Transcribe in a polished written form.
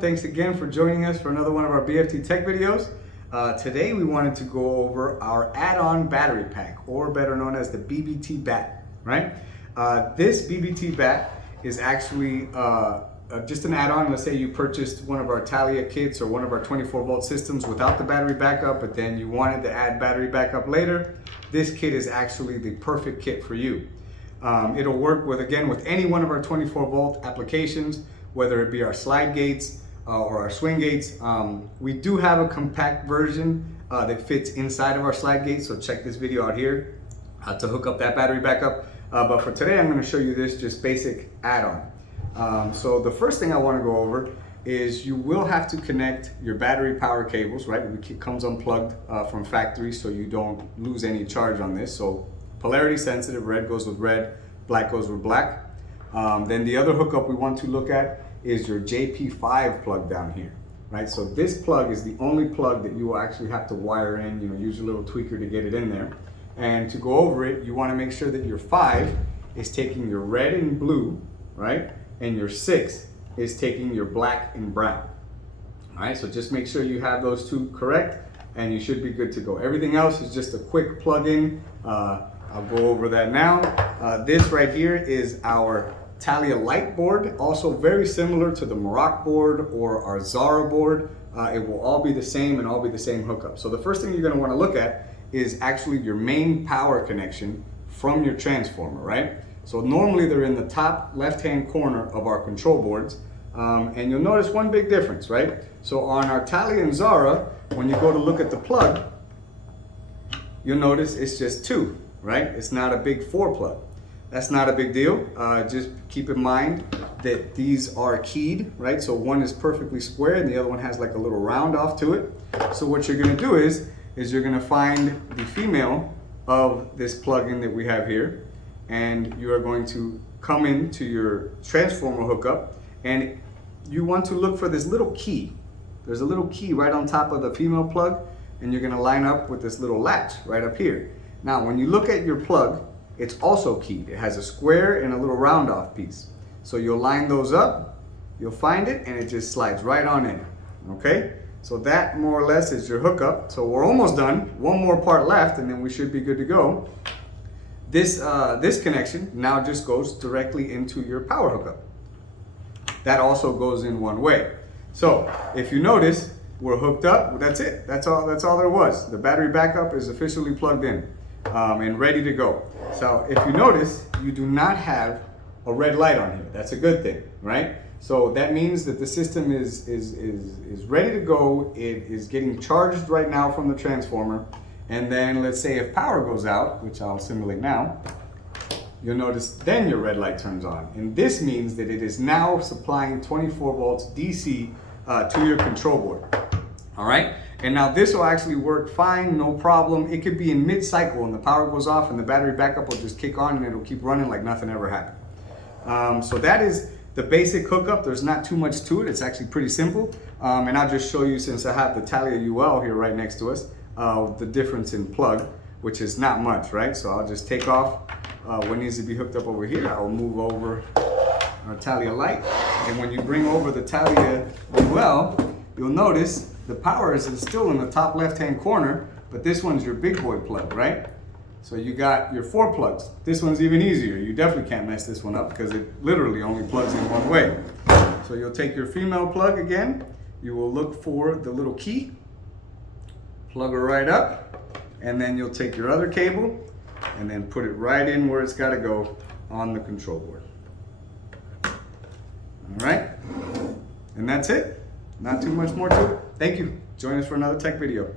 Thanks again for joining us for another one of our BFT Tech videos. Today we wanted to go over our add-on battery pack, or better known as the BBT bat, right? This BBT bat is actually just an add-on. Let's say you purchased one of our Thalia kits or one of our 24-volt systems without the battery backup, but then you wanted to add battery backup later. This kit is actually the perfect kit for you. It'll work with any one of our 24-volt applications, whether it be our slide gates or our swing gates. We do have a compact version that fits inside of our slide gates, so check this video out here to hook up that battery backup. But for today, I'm going to show you this just basic add-on. So the first thing I want to go over is you will have to connect your battery power cables, right? It comes unplugged from factory, so you don't lose any charge on this. So polarity sensitive, red goes with red, black goes with black. Then the other hookup we want to look at is your JP5 plug down here, right? So this plug is the only plug that you will actually have to wire in, use your little tweaker to get it in there. And to go over it, you want to make sure that your 5 is taking your red and blue, right? And your 6 is taking your black and brown. All right, so just make sure you have those two correct and you should be good to go. Everything else is just a quick plug-in. I'll go over that now. This right here is our Thalia Light board, also very similar to the Meroc board or our Zara board. It will all be the same and all be the same hookup. So the first thing you're going to want to look at is actually your main power connection from your transformer, right? So normally they're in the top left-hand corner of our control boards. And you'll notice one big difference, right? So on our Thalia and Zara, when you go to look at the plug, you'll notice it's just 2, right? It's not a big 4 plug. That's not a big deal. Just keep in mind that these are keyed, right? So one is perfectly square and the other one has like a little round off to it. So what you're gonna do is you're gonna find the female of this plug-in that we have here, and you are going to come into your transformer hookup, and you want to look for this little key. There's a little key right on top of the female plug, and you're gonna line up with this little latch right up here. Now, when you look at your plug, it's also keyed. It has a square and a little round off piece. So you'll line those up, you'll find it, and it just slides right on in, okay? So that more or less is your hookup. So we're almost done. One more part left, and then we should be good to go. This connection now just goes directly into your power hookup. That also goes in one way. So if you notice, we're hooked up. That's it. That's all there was. The battery backup is officially plugged in and ready to go. So if you notice, you do not have a red light on here. That's a good thing, right? So that means that the system is ready to go. It is getting charged right now from the transformer. And then let's say if power goes out, which I'll simulate now, you'll notice then your red light turns on. And this means that it is now supplying 24 volts DC to your control board. All right? And now this will actually work fine, no problem. It could be in mid-cycle and the power goes off and the battery backup will just kick on and it'll keep running like nothing ever happened. So that is the basic hookup. There's not too much to it. It's actually pretty simple. And I'll just show you, since I have the Thalia UL here right next to us, the difference in plug, which is not much, right? So I'll just take off what needs to be hooked up over here. I'll move over our Thalia Light. And when you bring over the Thalia UL, you'll notice the power is still in the top left-hand corner, but this one's your big boy plug, right? So you got your 4 plugs. This one's even easier. You definitely can't mess this one up because it literally only plugs in one way. So you'll take your female plug again. You will look for the little key, plug her right up, and then you'll take your other cable and then put it right in where it's got to go on the control board. All right, and that's it. Not too much more to it. Thank you. Join us for another tech video.